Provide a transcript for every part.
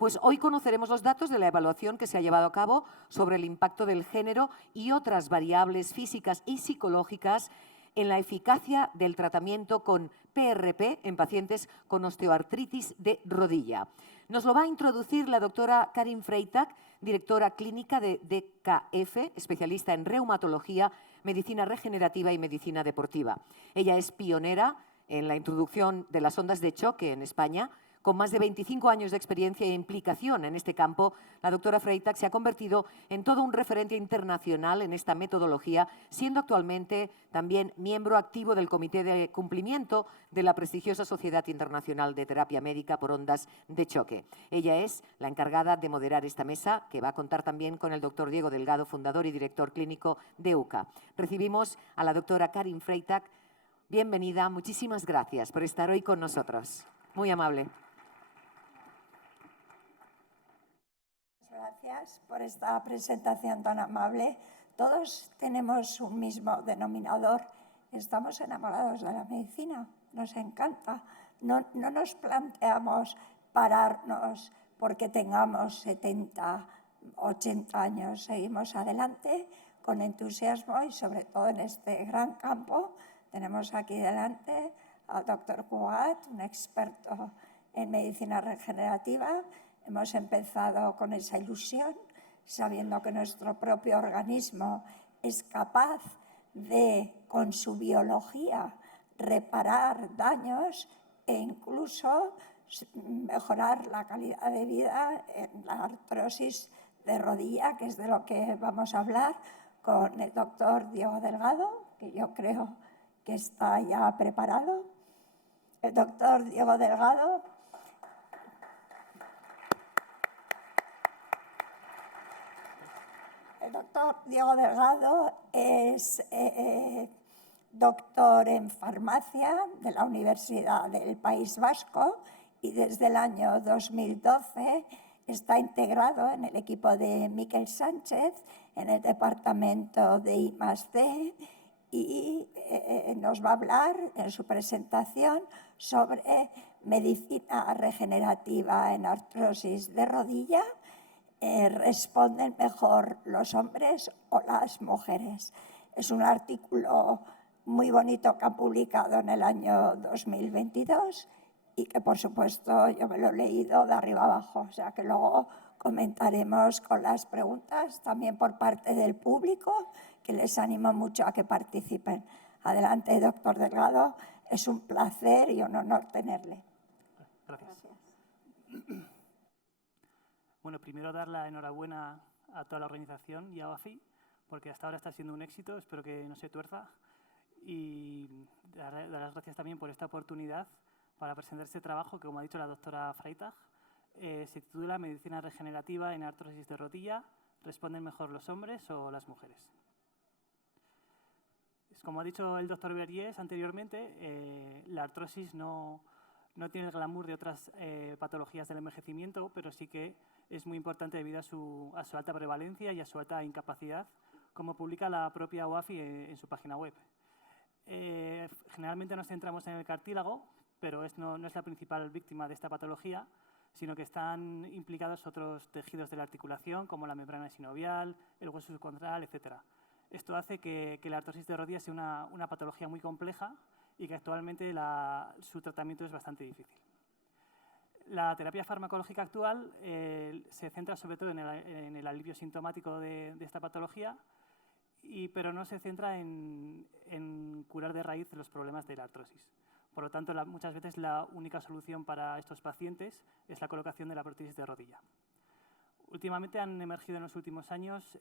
Pues hoy conoceremos los datos de la evaluación que se ha llevado a cabo sobre el impacto del género y otras variables físicas y psicológicas en la eficacia del tratamiento con PRP en pacientes con osteoartritis de rodilla. Nos lo va a introducir la doctora Karin Freitag, directora clínica de DKF, especialista en reumatología, medicina regenerativa y medicina deportiva. Ella es pionera en la introducción de las ondas de choque en España. Con más de 25 años de experiencia e implicación en este campo, la doctora Freitag se ha convertido en todo un referente internacional en esta metodología, siendo actualmente también miembro activo del Comité de Cumplimiento de la prestigiosa Sociedad Internacional de Terapia Médica por Ondas de Choque. Ella es la encargada de moderar esta mesa, que va a contar también con el doctor Diego Delgado, fundador y director clínico de UCA. Recibimos a la doctora Karin Freitag. Bienvenida, muchísimas gracias por estar hoy con nosotros. Muy amable. Gracias por esta presentación tan amable. Todos tenemos un mismo denominador. Estamos enamorados de la medicina, nos encanta. No nos planteamos pararnos porque tengamos 70, 80 años. Seguimos adelante con entusiasmo y sobre todo en este gran campo. Tenemos aquí delante al doctor Cugat, un experto en medicina regenerativa. Hemos empezado con esa ilusión, sabiendo que nuestro propio organismo es capaz de, con su biología, reparar daños e incluso mejorar la calidad de vida en la artrosis de rodilla, que es de lo que vamos a hablar con el doctor Diego Delgado, que yo creo que está ya preparado. El doctor Diego Delgado es doctor en farmacia de la Universidad del País Vasco y desde el año 2012 está integrado en el equipo de Miquel Sánchez en el departamento de I+D y nos va a hablar en su presentación sobre medicina regenerativa en artrosis de rodilla. ¿Responden mejor los hombres o las mujeres? Es un artículo muy bonito que ha publicado en el año 2022 y que, por supuesto, yo me lo he leído de arriba abajo. O sea que luego comentaremos con las preguntas también por parte del público, que les animo mucho a que participen. Adelante, doctor Delgado. Es un placer y un honor tenerle. Gracias. Bueno, primero dar la enhorabuena a toda la organización y a OAFI, porque hasta ahora está siendo un éxito, espero que no se tuerza. Y dar las gracias también por esta oportunidad para presentar este trabajo que, como ha dicho la doctora Freitag, se titula Medicina regenerativa en artrosis de rodilla, ¿responden mejor los hombres o las mujeres? Como ha dicho el doctor Vergés anteriormente, la artrosis no tiene el glamour de otras patologías del envejecimiento, pero sí que es muy importante debido a su alta prevalencia y a su alta incapacidad, como publica la propia OAFI en su página web. Generalmente nos centramos en el cartílago, pero no es la principal víctima de esta patología, sino que están implicados otros tejidos de la articulación, como la membrana sinovial, el hueso subcondral, etc. Esto hace que la artrosis de rodilla sea una patología muy compleja y que actualmente su tratamiento es bastante difícil. La terapia farmacológica actual se centra sobre todo en el alivio sintomático de esta patología, pero no se centra en curar de raíz los problemas de la artrosis. Por lo tanto, muchas veces la única solución para estos pacientes es la colocación de la prótesis de rodilla. Últimamente han emergido en los últimos años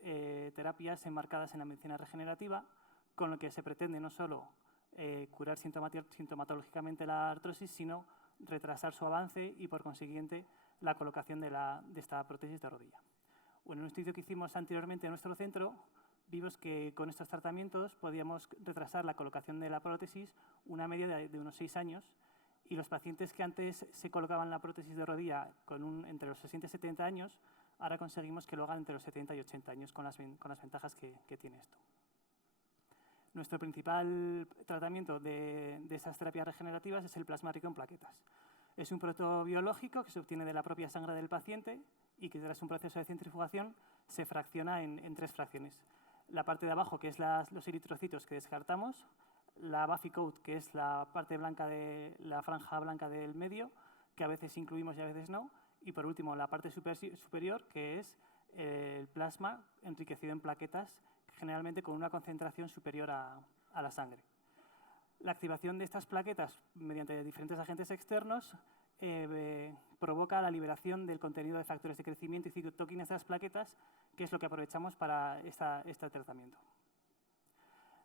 terapias enmarcadas en la medicina regenerativa, con lo que se pretende no solo curar sintomatológicamente la artrosis, sino retrasar su avance y, por consiguiente, la colocación de esta prótesis de rodilla. Bueno, en un estudio que hicimos anteriormente en nuestro centro, vimos que con estos tratamientos podíamos retrasar la colocación de la prótesis una media de unos 6 años, y los pacientes que antes se colocaban la prótesis de rodilla entre los 60 y 70 años, ahora conseguimos que lo hagan entre los 70 y 80 años con las ventajas que tiene esto. Nuestro principal tratamiento de esas terapias regenerativas es el plasma rico en plaquetas. Es un protobiológico que se obtiene de la propia sangre del paciente y que tras un proceso de centrifugación se fracciona en 3 fracciones. La parte de abajo, que es los eritrocitos que descartamos, la Buffy coat, que es la parte blanca de la franja blanca del medio, que a veces incluimos y a veces no, y por último la parte superior, que es el plasma enriquecido en plaquetas, generalmente con una concentración superior a la sangre. La activación de estas plaquetas mediante diferentes agentes externos provoca la liberación del contenido de factores de crecimiento y citoquinas de las plaquetas, que es lo que aprovechamos para este tratamiento.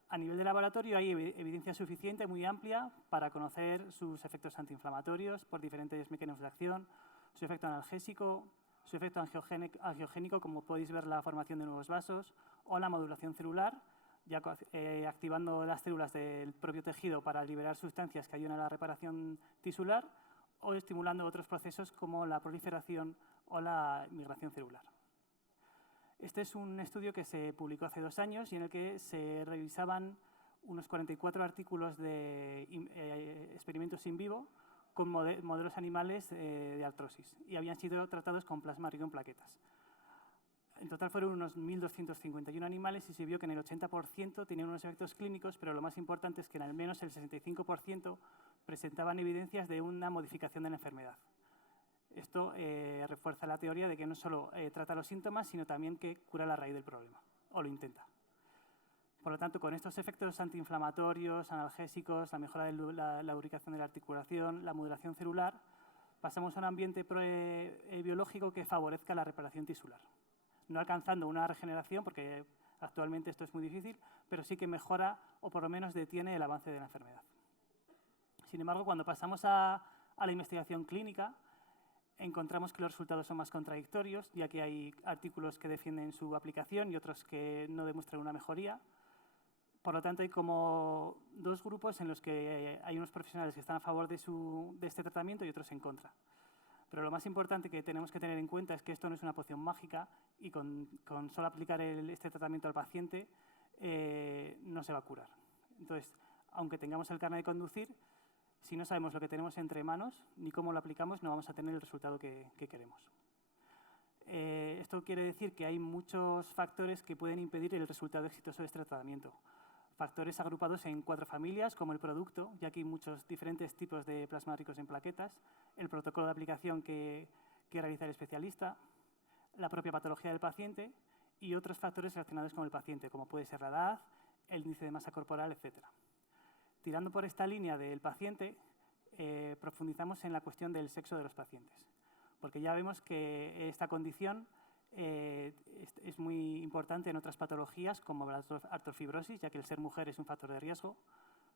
A nivel de laboratorio hay evidencia suficiente, muy amplia, para conocer sus efectos antiinflamatorios por diferentes mecanismos de acción, su efecto analgésico, su efecto angiogénico, como podéis ver la formación de nuevos vasos, o la modulación celular, ya activando las células del propio tejido para liberar sustancias que ayudan a la reparación tisular, o estimulando otros procesos como la proliferación o la migración celular. Este es un estudio que se publicó hace 2 años y en el que se revisaban unos 44 artículos de experimentos in vivo con modelos animales de artrosis y habían sido tratados con plasma rico en plaquetas. En total fueron unos 1.251 animales y se vio que en el 80% tenían unos efectos clínicos, pero lo más importante es que en al menos el 65% presentaban evidencias de una modificación de la enfermedad. Esto refuerza la teoría de que no solo trata los síntomas, sino también que cura la raíz del problema, o lo intenta. Por lo tanto, con estos efectos antiinflamatorios, analgésicos, la mejora de la lubricación de la articulación, la modulación celular, pasamos a un ambiente biológico que favorezca la reparación tisular. No alcanzando una regeneración, porque actualmente esto es muy difícil, pero sí que mejora o por lo menos detiene el avance de la enfermedad. Sin embargo, cuando pasamos a la investigación clínica, encontramos que los resultados son más contradictorios, ya que hay artículos que defienden su aplicación y otros que no demuestran una mejoría. Por lo tanto, hay como 2 grupos en los que hay unos profesionales que están a favor de este tratamiento y otros en contra. Pero lo más importante que tenemos que tener en cuenta es que esto no es una poción mágica y con solo aplicar este tratamiento al paciente no se va a curar. Entonces, aunque tengamos el carnet de conducir, si no sabemos lo que tenemos entre manos ni cómo lo aplicamos, no vamos a tener el resultado que queremos. Esto quiere decir que hay muchos factores que pueden impedir el resultado exitoso de este tratamiento. Factores agrupados en 4 familias, como el producto, ya que hay muchos diferentes tipos de plasma ricos en plaquetas, el protocolo de aplicación que realiza el especialista, la propia patología del paciente y otros factores relacionados con el paciente, como puede ser la edad, el índice de masa corporal, etc. Tirando por esta línea del paciente, profundizamos en la cuestión del sexo de los pacientes, porque ya vemos que esta condición es muy importante en otras patologías como la artrofibrosis, ya que el ser mujer es un factor de riesgo.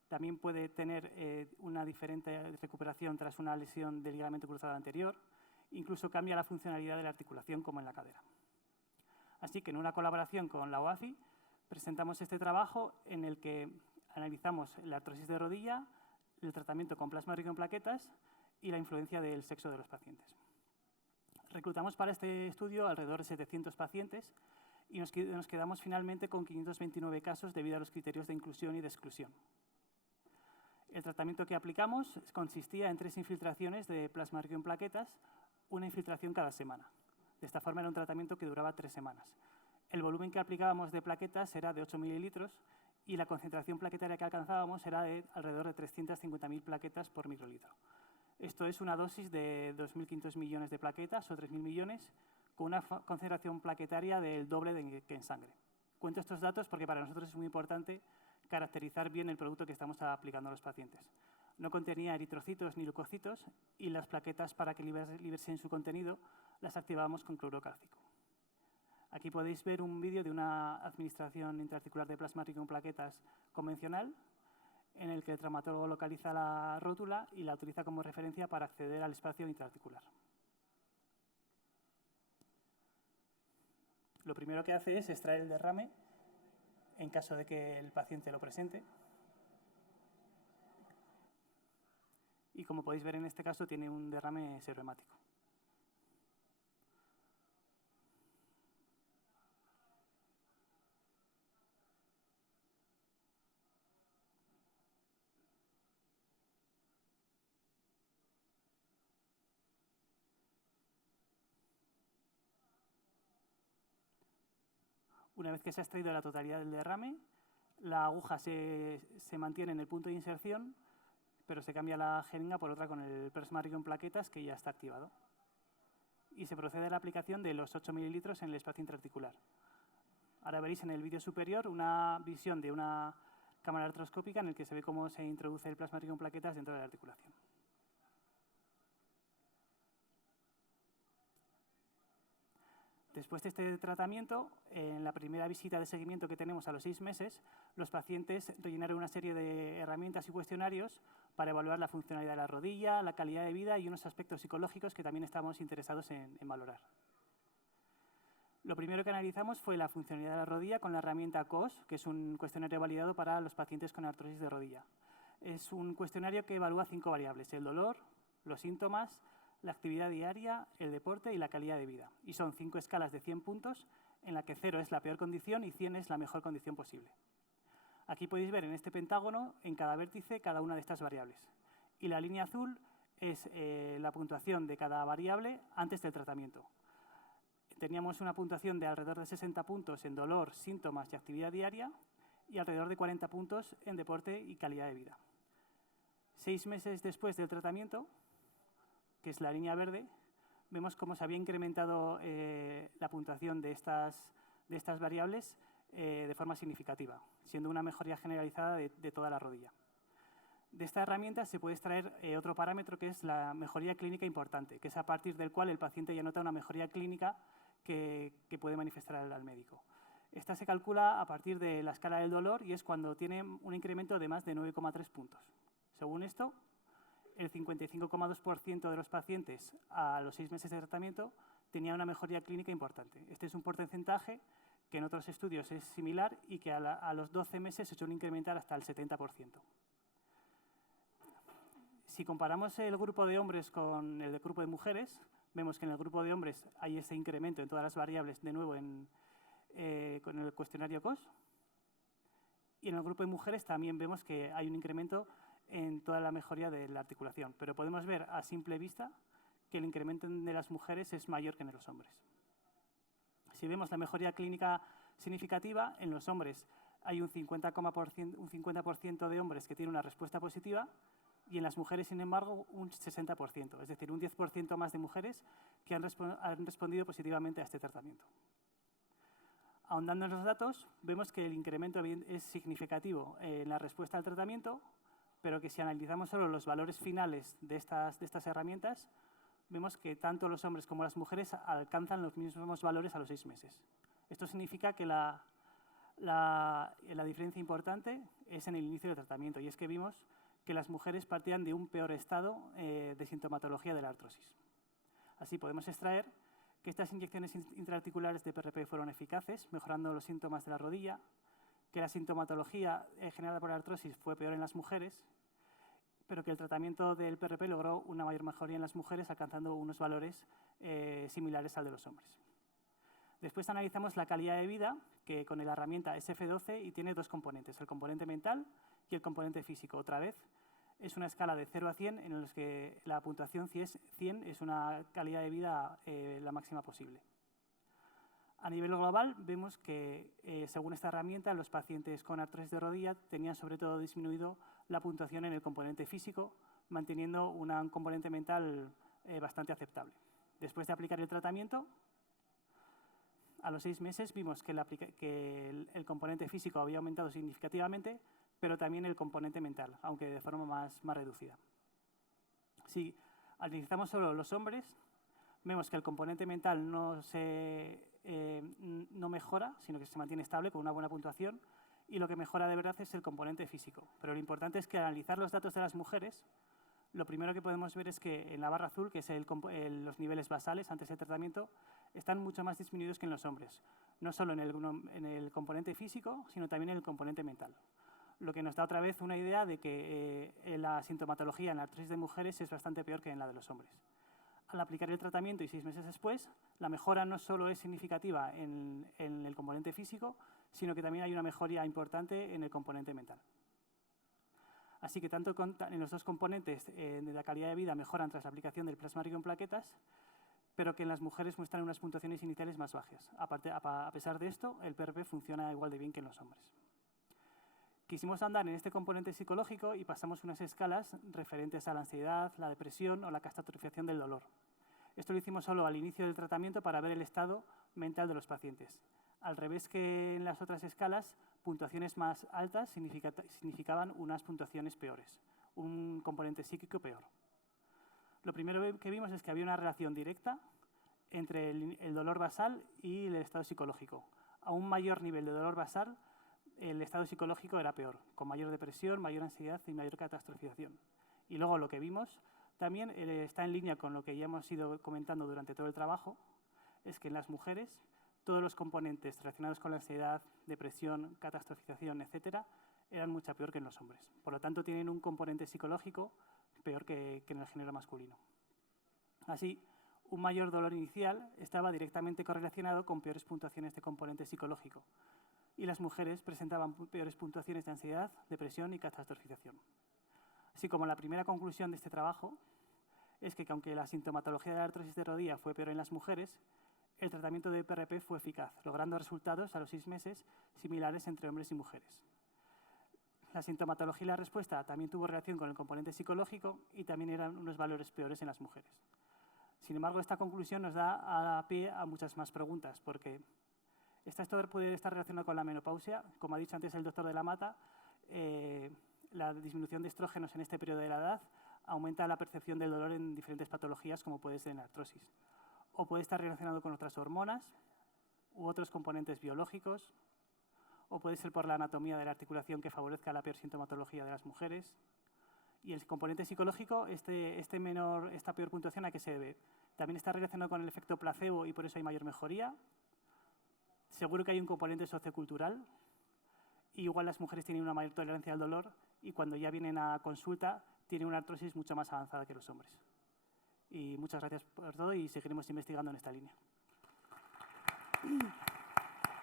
También puede tener una diferente recuperación tras una lesión del ligamento cruzado anterior. Incluso cambia la funcionalidad de la articulación, como en la cadera. Así que en una colaboración con la OAFI presentamos este trabajo en el que analizamos la artrosis de rodilla, el tratamiento con plasma rico en plaquetas y la influencia del sexo de los pacientes. Reclutamos para este estudio alrededor de 700 pacientes y nos quedamos finalmente con 529 casos debido a los criterios de inclusión y de exclusión. El tratamiento que aplicamos consistía en 3 infiltraciones de plasma rico en plaquetas, una infiltración cada semana. De esta forma era un tratamiento que duraba 3 semanas. El volumen que aplicábamos de plaquetas era de 8 mililitros y la concentración plaquetaria que alcanzábamos era de alrededor de 350.000 plaquetas por microlitro. Esto es una dosis de 2.500 millones de plaquetas o 3.000 millones con una concentración plaquetaria del doble que en sangre. Cuento estos datos porque para nosotros es muy importante caracterizar bien el producto que estamos aplicando a los pacientes. No contenía eritrocitos ni leucocitos y las plaquetas, para que libersen su contenido, las activábamos con cloruro cálcico. Aquí podéis ver un vídeo de una administración intraarticular de plasma rico en plaquetas convencional, en el que el traumatólogo localiza la rótula y la utiliza como referencia para acceder al espacio intraarticular. Lo primero que hace es extraer el derrame, en caso de que el paciente lo presente. Y como podéis ver en este caso tiene un derrame serohemático. Una vez que se ha extraído la totalidad del derrame, la aguja se mantiene en el punto de inserción, pero se cambia la jeringa por otra con el plasma rico en plaquetas que ya está activado. Y se procede a la aplicación de los 8 mililitros en el espacio intraarticular. Ahora veréis en el vídeo superior una visión de una cámara artroscópica en el que se ve cómo se introduce el plasma rico en plaquetas dentro de la articulación. Después de este tratamiento, en la primera visita de seguimiento que tenemos a los 6 meses, los pacientes rellenaron una serie de herramientas y cuestionarios para evaluar la funcionalidad de la rodilla, la calidad de vida y unos aspectos psicológicos que también estamos interesados en valorar. Lo primero que analizamos fue la funcionalidad de la rodilla con la herramienta COS, que es un cuestionario validado para los pacientes con artrosis de rodilla. Es un cuestionario que evalúa 5 variables: el dolor, los síntomas, la actividad diaria, el deporte y la calidad de vida. Y son 5 escalas de 100 puntos, en la que 0 es la peor condición y 100 es la mejor condición posible. Aquí podéis ver en este pentágono, en cada vértice, cada una de estas variables. Y la línea azul es la puntuación de cada variable antes del tratamiento. Teníamos una puntuación de alrededor de 60 puntos en dolor, síntomas y actividad diaria, y alrededor de 40 puntos en deporte y calidad de vida. 6 meses después del tratamiento, que es la línea verde, vemos cómo se había incrementado la puntuación de estas variables de forma significativa, siendo una mejoría generalizada de toda la rodilla. De esta herramienta se puede extraer otro parámetro que es la mejoría clínica importante, que es a partir del cual el paciente ya nota una mejoría clínica que puede manifestar al médico. Esta se calcula a partir de la escala del dolor y es cuando tiene un incremento de más de 9,3 puntos. Según esto, el 55,2% de los pacientes a los 6 meses de tratamiento tenía una mejoría clínica importante. Este es un porcentaje que en otros estudios es similar y que a los 12 meses se suele incrementar hasta el 70%. Si comparamos el grupo de hombres con el grupo de mujeres, vemos que en el grupo de hombres hay ese incremento en todas las variables, de nuevo con el cuestionario COS, y en el grupo de mujeres también vemos que hay un incremento en toda la mejoría de la articulación, pero podemos ver a simple vista que el incremento de las mujeres es mayor que en los hombres. Si vemos la mejoría clínica significativa, en los hombres hay un 50% de hombres que tienen una respuesta positiva y en las mujeres, sin embargo, un 60%, es decir, un 10% más de mujeres que han respondido positivamente a este tratamiento. Ahondando en los datos, vemos que el incremento es significativo en la respuesta al tratamiento, pero que si analizamos solo los valores finales de estas herramientas, vemos que tanto los hombres como las mujeres alcanzan los mismos valores a los 6 meses. Esto significa que la diferencia importante es en el inicio del tratamiento, y es que vimos que las mujeres partían de un peor estado de sintomatología de la artrosis. Así podemos extraer que estas inyecciones intraarticulares de PRP fueron eficaces, mejorando los síntomas de la rodilla, que la sintomatología generada por la artrosis fue peor en las mujeres, pero que el tratamiento del PRP logró una mayor mejoría en las mujeres, alcanzando unos valores similares al de los hombres. Después analizamos la calidad de vida, que con la herramienta SF12 y tiene 2 componentes, el componente mental y el componente físico. Otra vez, es una escala de 0 a 100 en los que la puntuación 100 es una calidad de vida la máxima posible. A nivel global, vemos que, según esta herramienta, los pacientes con artrosis de rodilla tenían sobre todo disminuido la puntuación en el componente físico, manteniendo un componente mental bastante aceptable. Después de aplicar el tratamiento, a los 6 meses vimos que el componente físico había aumentado significativamente, pero también el componente mental, aunque de forma más reducida. Si analizamos solo los hombres, vemos que el componente mental no mejora, sino que se mantiene estable con una buena puntuación, y lo que mejora de verdad es el componente físico. Pero lo importante es que al analizar los datos de las mujeres, lo primero que podemos ver es que en la barra azul, que es los niveles basales antes del tratamiento, están mucho más disminuidos que en los hombres, no solo en el componente físico, sino también en el componente mental. Lo que nos da otra vez una idea de que la sintomatología en la artrosis de mujeres es bastante peor que en la de los hombres. Al aplicar el tratamiento y 6 meses después, la mejora no solo es significativa en el componente físico, sino que también hay una mejoría importante en el componente mental. Así que tanto en los 2 componentes de la calidad de vida mejoran tras la aplicación del plasma rico en plaquetas, pero que en las mujeres muestran unas puntuaciones iniciales más bajas. A pesar de esto, el PRP funciona igual de bien que en los hombres. Quisimos andar en este componente psicológico y pasamos unas escalas referentes a la ansiedad, la depresión o la catastrofización del dolor. Esto lo hicimos solo al inicio del tratamiento para ver el estado mental de los pacientes. Al revés que en las otras escalas, puntuaciones más altas significaban unas puntuaciones peores, un componente psíquico peor. Lo primero que vimos es que había una relación directa entre el dolor basal y el estado psicológico. A un mayor nivel de dolor basal, el estado psicológico era peor, con mayor depresión, mayor ansiedad y mayor catastrofización. Y luego lo que vimos también está en línea con lo que ya hemos ido comentando durante todo el trabajo, es que en las mujeres todos los componentes relacionados con la ansiedad, depresión, catastrofización, etcétera, eran mucho peor que en los hombres. Por lo tanto, tienen un componente psicológico peor que en el género masculino. Así, un mayor dolor inicial estaba directamente correlacionado con peores puntuaciones de componente psicológico, y las mujeres presentaban peores puntuaciones de ansiedad, depresión y catastrofización. Así como la primera conclusión de este trabajo es que aunque la sintomatología de la artrosis de rodilla fue peor en las mujeres, el tratamiento de PRP fue eficaz, logrando resultados a los 6 meses similares entre hombres y mujeres. La sintomatología y la respuesta también tuvo relación con el componente psicológico y también eran unos valores peores en las mujeres. Sin embargo, esta conclusión nos da pie a muchas más preguntas, porque esto puede estar relacionado con la menopausia. Como ha dicho antes el doctor de la Mata, la disminución de estrógenos en este periodo de la edad aumenta la percepción del dolor en diferentes patologías, como puede ser en la artrosis. O puede estar relacionado con otras hormonas u otros componentes biológicos, o puede ser por la anatomía de la articulación que favorezca la peor sintomatología de las mujeres. Y el componente psicológico, esta peor puntuación, ¿a qué se debe? También está relacionado con el efecto placebo y por eso hay mayor mejoría. Seguro que hay un componente sociocultural. Y igual las mujeres tienen una mayor tolerancia al dolor y cuando ya vienen a consulta tienen una artrosis mucho más avanzada que los hombres. Y muchas gracias por todo y seguiremos investigando en esta línea.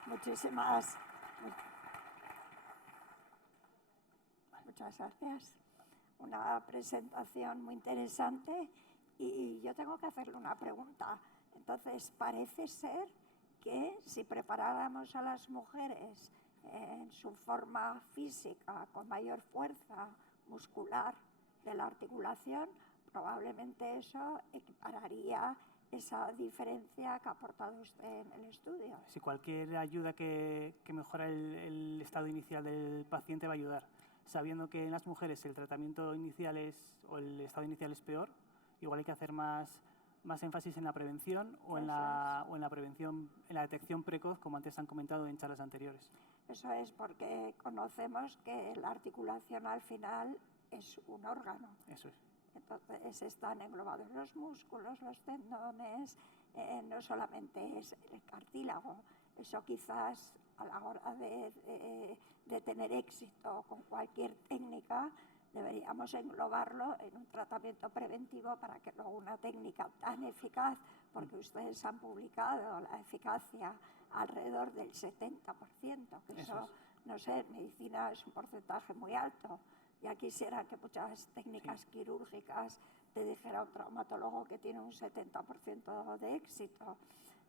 Muchas gracias. Una presentación muy interesante y yo tengo que hacerle una pregunta. Entonces, parece ser que si preparáramos a las mujeres en su forma física, con mayor fuerza muscular de la articulación, probablemente eso equipararía esa diferencia que ha aportado usted en el estudio. Si cualquier ayuda que mejora el estado inicial del paciente va a ayudar. Sabiendo que en las mujeres el tratamiento inicial o el estado inicial es peor, igual hay que hacer más énfasis en la prevención o en la prevención, en la detección precoz, como antes han comentado en charlas anteriores. Eso es porque conocemos que la articulación al final es un órgano. Eso es. Entonces están englobados los músculos, los tendones, no solamente es el cartílago. Eso quizás a la hora de tener éxito con cualquier técnica deberíamos englobarlo en un tratamiento preventivo para que luego una técnica tan eficaz, porque ustedes han publicado la eficacia alrededor del 70%, que eso, no sé, en medicina es un porcentaje muy alto. Ya quisiera que muchas técnicas quirúrgicas te dijera un traumatólogo que tiene un 70% de éxito.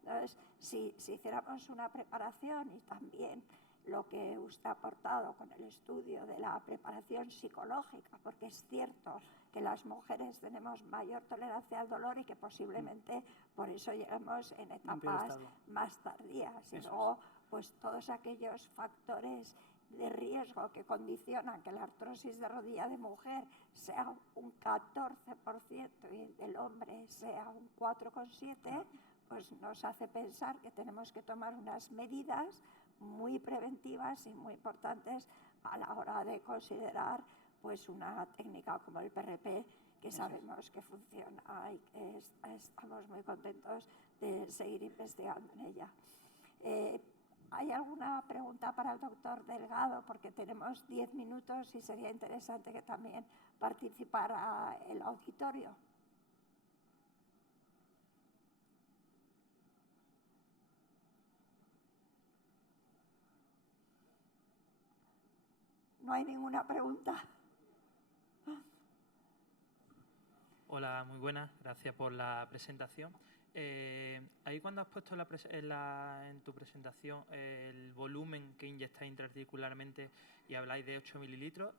Entonces, si hiciéramos una preparación y también lo que usted ha aportado con el estudio de la preparación psicológica, porque es cierto que las mujeres tenemos mayor tolerancia al dolor y que posiblemente por eso llegamos en etapas más tardías. Y luego, pues todos aquellos factores de riesgo que condicionan que la artrosis de rodilla de mujer sea un 14% y del hombre sea un 4,7%, pues nos hace pensar que tenemos que tomar unas medidas muy preventivas y muy importantes a la hora de considerar pues una técnica como el PRP, que sabemos que funciona y que estamos muy contentos de seguir investigando en ella. ¿Hay alguna pregunta para el doctor Delgado? Porque tenemos 10 minutos y sería interesante que también participara el auditorio. ¿No hay ninguna pregunta? Hola, muy buenas. Gracias por la presentación. Ahí cuando has puesto en tu presentación el volumen que inyectáis intraarticularmente y habláis de 8 mililitros,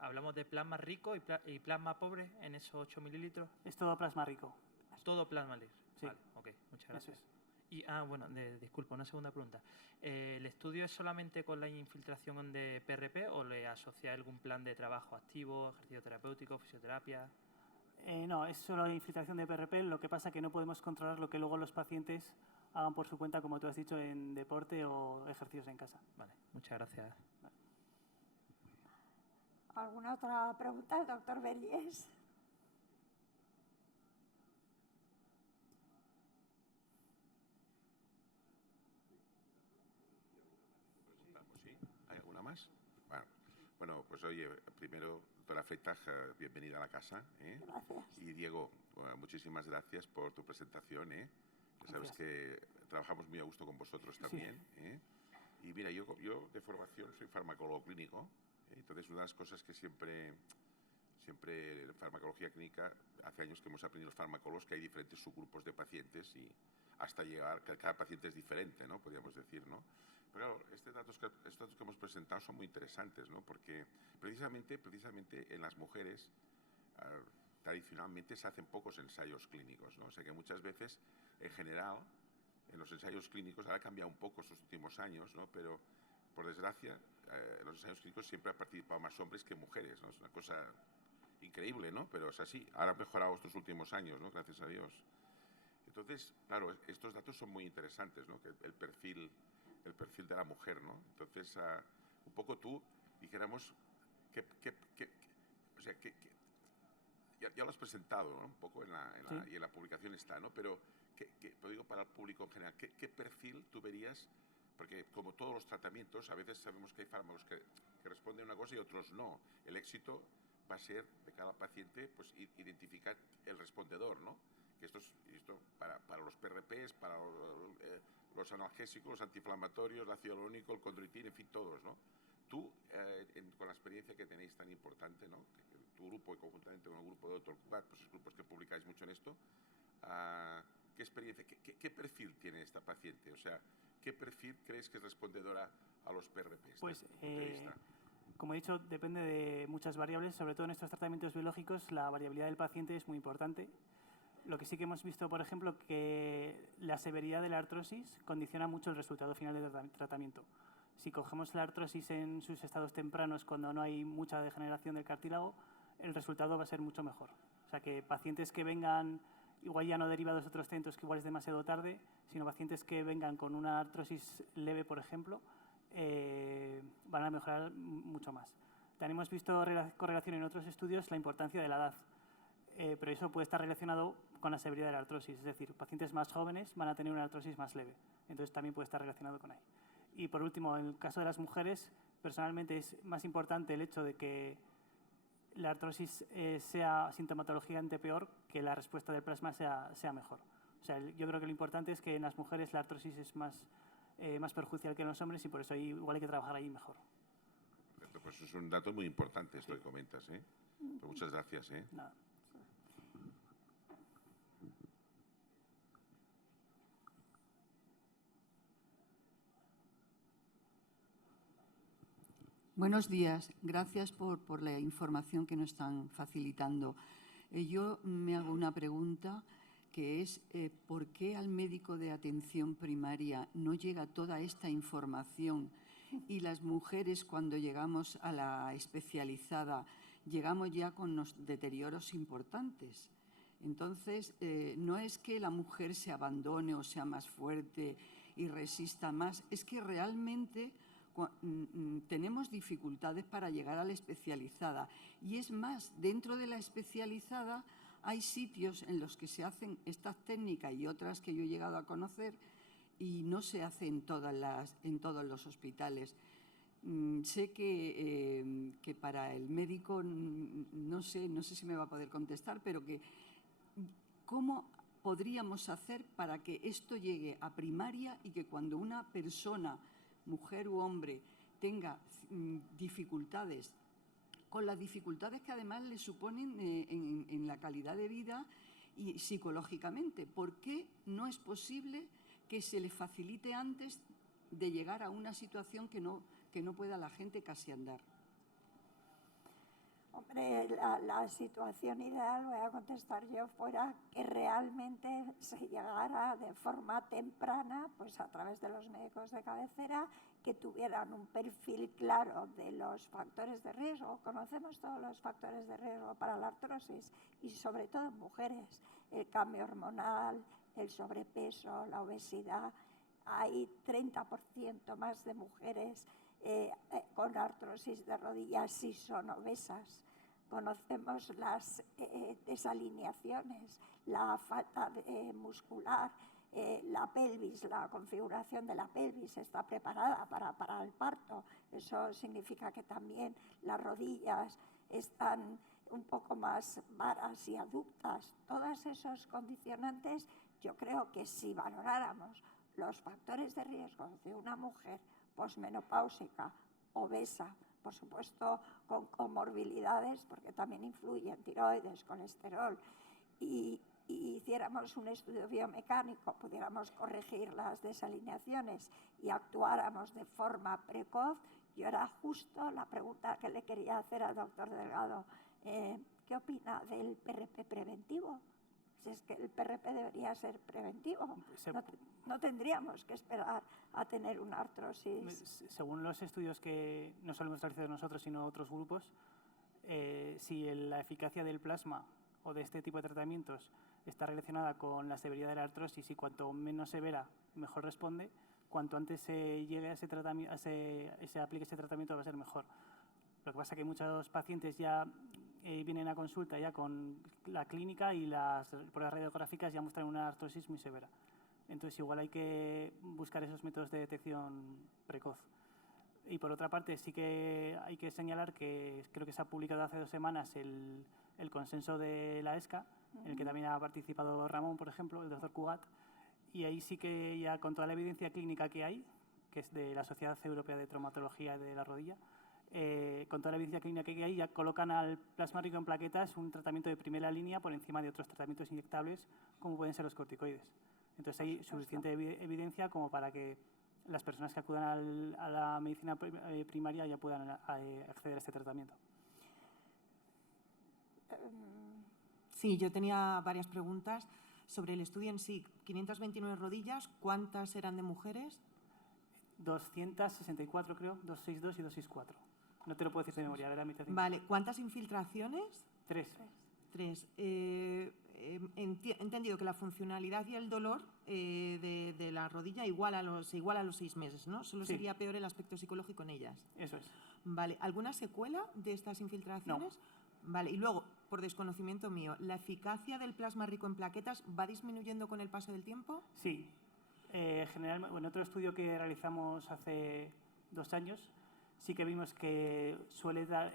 ¿hablamos de plasma rico y plasma pobre en esos 8 mililitros? Es todo plasma rico. Todo plasma libre. Sí. Vale, ok, muchas gracias. Eso es. Y, bueno, disculpa, una segunda pregunta. ¿El estudio es solamente con la infiltración de PRP o le asociáis algún plan de trabajo activo, ejercicio terapéutico, fisioterapia? No, es solo infiltración de PRP, lo que pasa que no podemos controlar lo que luego los pacientes hagan por su cuenta, como tú has dicho, en deporte o ejercicios en casa. Vale, muchas gracias. ¿Alguna otra pregunta, doctor Bellés? ¿Sí? ¿Hay alguna más? Bueno, pues oye, primero, doctora Freitag, bienvenida a la casa. Gracias. Y Diego, muchísimas gracias por tu presentación. Ya sabes Gracias. que trabajamos muy a gusto con vosotros también. Y mira, yo de formación soy farmacólogo clínico. Entonces, una de las cosas que siempre en farmacología clínica, hace años que hemos aprendido los farmacólogos que hay diferentes subgrupos de pacientes y hasta llegar, que cada paciente es diferente, ¿no? Podríamos decir, ¿no? Pero claro, estos datos que hemos presentado son muy interesantes, ¿no? Porque precisamente en las mujeres tradicionalmente se hacen pocos ensayos clínicos, ¿no? O sea que muchas veces, en general, en los ensayos clínicos, ahora ha cambiado un poco estos últimos años, ¿no? Pero, por desgracia, en los ensayos clínicos siempre han participado más hombres que mujeres, ¿no? Es una cosa increíble, ¿no? Pero es así. Ahora ha mejorado estos últimos años, ¿no? Gracias a Dios. Entonces, claro, estos datos son muy interesantes, ¿no? Que el perfil de la mujer, ¿no? Entonces, un poco tú, dijéramos, o sea, ya lo has presentado, ¿no? Un poco Sí. y en la publicación está, ¿no? Pero, lo digo para el público en general, ¿qué perfil tú verías? Porque como todos los tratamientos, a veces sabemos que hay fármacos que responden a una cosa y otros no. El éxito va a ser de cada paciente, pues identificar el respondedor, ¿no? Que esto para los PRPs, para los analgésicos, los antiinflamatorios, el ácido hialurónico, el condroitin, en fin, todos, ¿no? Tú, con la experiencia que tenéis tan importante, ¿no? Que tu grupo y conjuntamente con el grupo de otro, pues esos grupos que publicáis mucho en esto, ¿qué experiencia, qué perfil tiene esta paciente? O sea, ¿qué perfil crees que es respondedora a los PRPs? Pues, desde tu punto de vista? como he dicho, depende de muchas variables, sobre todo en estos tratamientos biológicos, la variabilidad del paciente es muy importante. Lo que sí que hemos visto, por ejemplo, que la severidad de la artrosis condiciona mucho el resultado final del tratamiento. Si cogemos la artrosis en sus estados tempranos, cuando no hay mucha degeneración del cartílago, el resultado va a ser mucho mejor. O sea, que pacientes que vengan, igual ya no derivados de otros centros, que igual es demasiado tarde, sino pacientes que vengan con una artrosis leve, por ejemplo, van a mejorar mucho más. También hemos visto correlación en otros estudios la importancia de la edad, pero eso puede estar relacionado con la severidad de la artrosis, es decir, pacientes más jóvenes van a tener una artrosis más leve, entonces también puede estar relacionado con ahí. Y por último, en el caso de las mujeres, personalmente es más importante el hecho de que la artrosis sea sintomatológicamente peor, que la respuesta del plasma sea mejor. O sea, yo creo que lo importante es que en las mujeres la artrosis es más perjudicial que en los hombres y por eso igual hay que trabajar ahí mejor. Perfecto, pues es un dato muy importante esto que comentas, ¿eh? Pues muchas gracias, ¿eh? Nada. Buenos días. Gracias por la información que nos están facilitando. Yo me hago una pregunta que es ¿por qué al médico de atención primaria no llega toda esta información y las mujeres cuando llegamos a la especializada llegamos ya con unos deterioros importantes? Entonces, no es que la mujer se abandone o sea más fuerte y resista más, es que realmente tenemos dificultades para llegar a la especializada. Y es más, dentro de la especializada hay sitios en los que se hacen estas técnicas y otras que yo he llegado a conocer y no se hace en todos los hospitales. Sé que para el médico, no sé si me va a poder contestar, pero que ¿cómo podríamos hacer para que esto llegue a primaria y que cuando una persona, mujer u hombre, tenga dificultades, con las dificultades que además le suponen en la calidad de vida y psicológicamente. ¿Por qué no es posible que se le facilite antes de llegar a una situación que no pueda la gente casi andar? Hombre, la situación ideal, voy a contestar yo, fuera que realmente se llegara de forma temprana, pues a través de los médicos de cabecera, que tuvieran un perfil claro de los factores de riesgo. Conocemos todos los factores de riesgo para la artrosis y sobre todo en mujeres, el cambio hormonal, el sobrepeso, la obesidad. Hay 30% más de mujeres con artrosis de rodillas si son obesas. Conocemos las desalineaciones, la falta muscular, la pelvis, la configuración de la pelvis está preparada para el parto. Eso significa que también las rodillas están un poco más varas y aductas. Todos esos condicionantes, yo creo que si valoráramos los factores de riesgo de una mujer posmenopáusica, obesa, por supuesto con comorbilidades, porque también influyen tiroides, colesterol, y hiciéramos un estudio biomecánico, pudiéramos corregir las desalineaciones y actuáramos de forma precoz, yo era justo la pregunta que le quería hacer al doctor Delgado. ¿Qué opina del PRP preventivo? Si es que el PRP debería ser preventivo, no tendríamos que esperar a tener una artrosis. Según los estudios que no solo hemos realizado nosotros, sino otros grupos, si la eficacia del plasma o de este tipo de tratamientos está relacionada con la severidad de la artrosis, y cuanto menos severa, mejor responde, cuanto antes se llegue a ese tratamiento, se aplique ese tratamiento, va a ser mejor. Lo que pasa es que muchos pacientes ya vienen a consulta ya con la clínica y las pruebas radiográficas ya muestran una artrosis muy severa. Entonces igual hay que buscar esos métodos de detección precoz. Y por otra parte sí que hay que señalar que creo que se ha publicado hace 2 semanas el consenso de la ESCA, en el que también ha participado Ramón, por ejemplo, el doctor Cugat, y ahí sí que ya con toda la evidencia clínica que hay, que es de la Sociedad Europea de Traumatología de la Rodilla, con toda la evidencia clínica que hay, ya colocan al plasma rico en plaquetas un tratamiento de primera línea por encima de otros tratamientos inyectables, como pueden ser los corticoides. Entonces hay suficiente evidencia como para que las personas que acudan a la medicina primaria ya puedan acceder a este tratamiento. Sí, yo tenía varias preguntas sobre el estudio en sí. 529 rodillas, ¿cuántas eran de mujeres? 264 creo, 262 y 264. No te lo puedo decir de memoria, era mitad. Vale, ¿cuántas infiltraciones? 3. 3. He entendido que la funcionalidad y el dolor de la rodilla igual a los 6 meses, ¿no? Solo sería peor el aspecto psicológico en ellas. Eso es. Vale, ¿alguna secuela de estas infiltraciones? No. Vale, y luego, por desconocimiento mío, ¿la eficacia del plasma rico en plaquetas va disminuyendo con el paso del tiempo? Sí. Generalmente, en otro estudio que realizamos hace 2 años, sí que vimos que suele dar,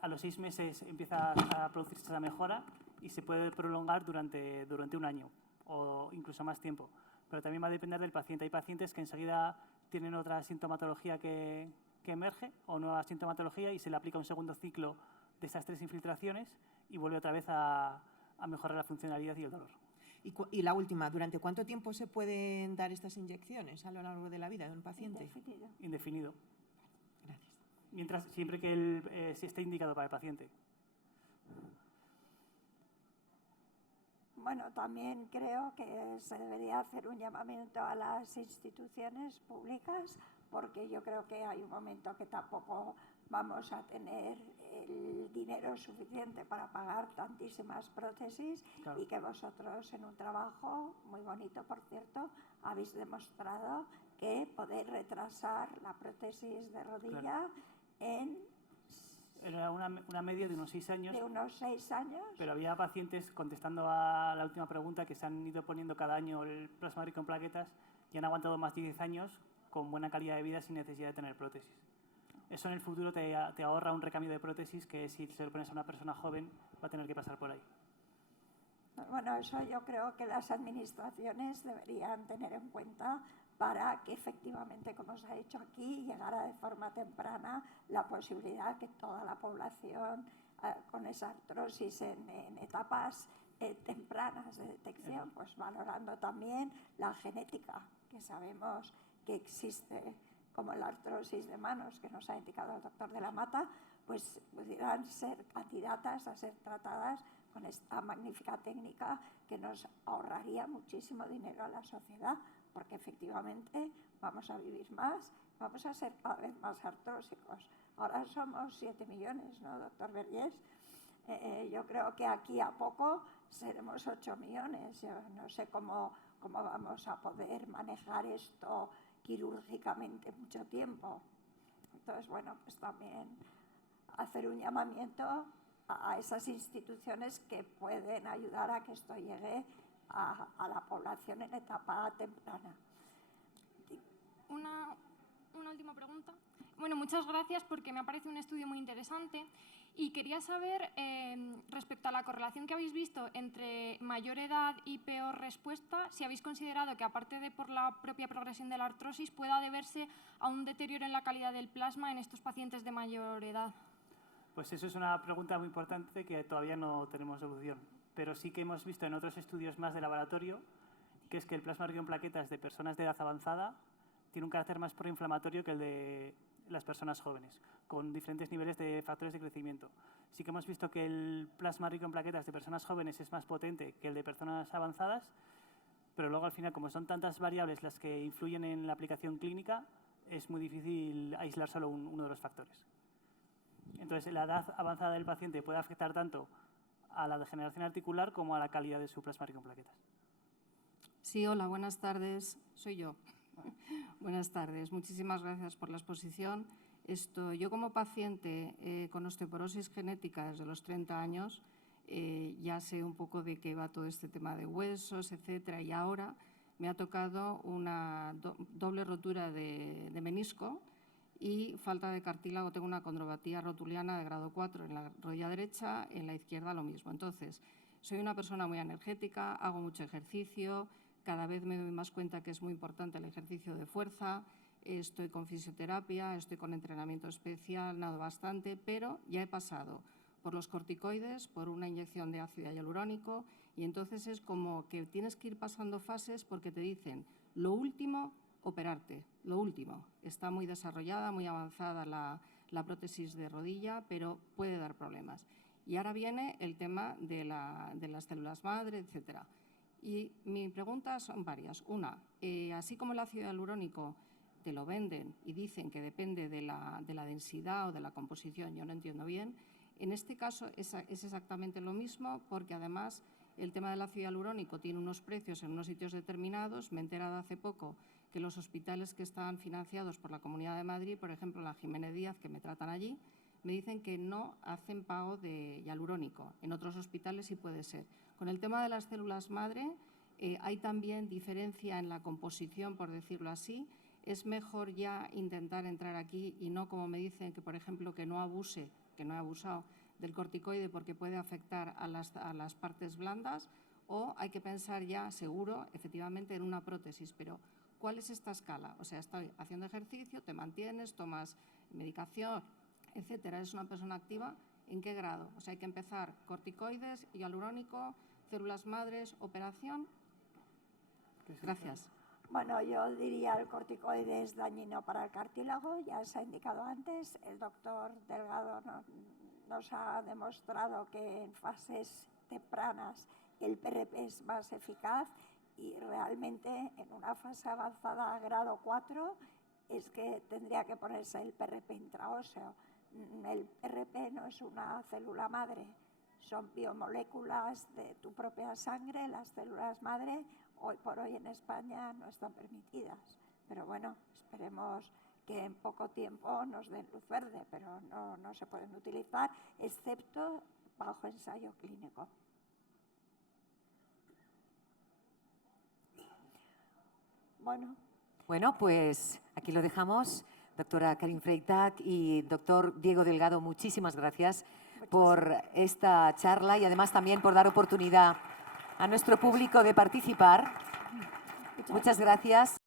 a los 6 meses empieza a producirse la mejora y se puede prolongar durante 1 año o incluso más tiempo. Pero también va a depender del paciente. Hay pacientes que enseguida tienen otra sintomatología que emerge o nueva sintomatología y se le aplica un segundo ciclo de esas 3 infiltraciones y vuelve otra vez a mejorar la funcionalidad y el dolor. Y la última, ¿durante cuánto tiempo se pueden dar estas inyecciones a lo largo de la vida de un paciente? Indefinido. Gracias. Siempre que si esté indicado para el paciente. Bueno, también creo que se debería hacer un llamamiento a las instituciones públicas, porque yo creo que hay un momento que tampoco vamos a tener el dinero suficiente para pagar tantísimas prótesis. Claro. Y que vosotros, en un trabajo muy bonito, por cierto, habéis demostrado que podéis retrasar la prótesis de rodilla. Claro. Era una media de unos 6 años. De unos 6 años. Pero había pacientes, contestando a la última pregunta, que se han ido poniendo cada año el plasma rico en plaquetas y han aguantado más de 10 años con buena calidad de vida sin necesidad de tener prótesis. Eso en el futuro te ahorra un recambio de prótesis que si se lo pones a una persona joven va a tener que pasar por ahí. Bueno, eso yo creo que las administraciones deberían tener en cuenta para que efectivamente, como se ha dicho aquí, llegara de forma temprana la posibilidad que toda la población con esa artrosis en etapas tempranas de detección, pues valorando también la genética, que sabemos que existe, como la artrosis de manos que nos ha indicado el doctor de la Mata, pues pudieran ser candidatas a ser tratadas con esta magnífica técnica que nos ahorraría muchísimo dinero a la sociedad, porque efectivamente vamos a vivir más, vamos a ser cada vez más artrósicos. Ahora somos 7 millones, ¿no, doctor Vergés? Yo creo que aquí a poco seremos 8 millones. Yo no sé cómo vamos a poder manejar esto quirúrgicamente mucho tiempo. Entonces, bueno, pues también hacer un llamamiento a esas instituciones que pueden ayudar a que esto llegue a la población en etapa temprana. Una última pregunta. Bueno, muchas gracias porque me ha parecido un estudio muy interesante y quería saber, respecto a la correlación que habéis visto entre mayor edad y peor respuesta, si habéis considerado que, aparte de por la propia progresión de la artrosis, pueda deberse a un deterioro en la calidad del plasma en estos pacientes de mayor edad. Pues eso es una pregunta muy importante que todavía no tenemos solución. Pero sí que hemos visto en otros estudios más de laboratorio que es que el plasma rico en plaquetas de personas de edad avanzada tiene un carácter más proinflamatorio que el de las personas jóvenes, con diferentes niveles de factores de crecimiento. Sí que hemos visto que el plasma rico en plaquetas de personas jóvenes es más potente que el de personas avanzadas, pero luego al final, como son tantas variables las que influyen en la aplicación clínica, es muy difícil aislar solo uno de los factores. Entonces, la edad avanzada del paciente puede afectar tanto a la degeneración articular como a la calidad de su plasma rico en plaquetas. Sí, hola, buenas tardes. Soy yo. Buenas tardes. Muchísimas gracias por la exposición. Yo como paciente con osteoporosis genética desde los 30 años ya sé un poco de qué va todo este tema de huesos, etcétera, y ahora me ha tocado una doble rotura de menisco y falta de cartílago. Tengo una condropatía rotuliana de grado 4 en la rodilla derecha, en la izquierda lo mismo. Entonces, soy una persona muy energética, hago mucho ejercicio, cada vez me doy más cuenta que es muy importante el ejercicio de fuerza, estoy con fisioterapia, estoy con entrenamiento especial, nado bastante, pero ya he pasado por los corticoides, por una inyección de ácido hialurónico, y entonces es como que tienes que ir pasando fases porque te dicen, lo último, operarte, lo último. Está muy desarrollada, muy avanzada la prótesis de rodilla, pero puede dar problemas. Y ahora viene el tema de las células madre, etcétera. Y mis preguntas son varias. Una, así como el ácido hialurónico te lo venden y dicen que depende de la densidad o de la composición, yo no entiendo bien, en este caso es exactamente lo mismo, porque además el tema del ácido hialurónico tiene unos precios en unos sitios determinados. Me he enterado hace poco que los hospitales que están financiados por la Comunidad de Madrid, por ejemplo, la Jiménez Díaz, que me tratan allí, me dicen que no hacen pago de hialurónico. En otros hospitales sí puede ser. Con el tema de las células madre, hay también diferencia en la composición, por decirlo así. Es mejor ya intentar entrar aquí y no, como me dicen, que por ejemplo que no abuse, que no he abusado del corticoide porque puede afectar a las partes blandas, o hay que pensar ya seguro, efectivamente, en una prótesis. Pero ¿cuál es esta escala? O sea, estoy haciendo ejercicio, te mantienes, tomas medicación, etcétera. ¿Es una persona activa? ¿En qué grado? O sea, hay que empezar corticoides, hialurónico, células madres, operación. Gracias. Bueno, yo diría el corticoide es dañino para el cartílago, ya se ha indicado antes. El doctor Delgado nos ha demostrado que en fases tempranas el PRP es más eficaz y realmente en una fase avanzada a grado 4 es que tendría que ponerse el PRP intraóseo. El PRP no es una célula madre, son biomoléculas de tu propia sangre. Las células madre hoy por hoy en España no están permitidas, pero bueno, esperemos que en poco tiempo nos den luz verde, pero no se pueden utilizar excepto bajo ensayo clínico. Bueno, pues aquí lo dejamos. Doctora Karin Freytag y doctor Diego Delgado, muchísimas gracias por esta charla y además también por dar oportunidad a nuestro público de participar. Muchas gracias.